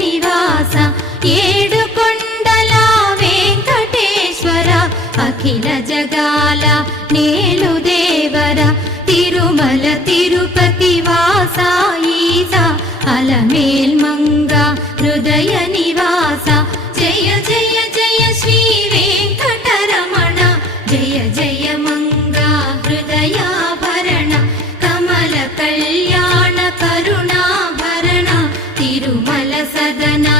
నివాస ఏడుకొండల వెంకటేశ్వర అఖిల జగాల నేలు దేవర తిరుమల తిరుపతి వాస ఈస అలమేల్ మంగ హృదయ నివాస జయ జయ జయ శ్రీ వెంకటరమణ జయ జయ మంగ హృదయాభరణ కమల కళ్యాణ కరుణాభరణ తిరుమల సదనా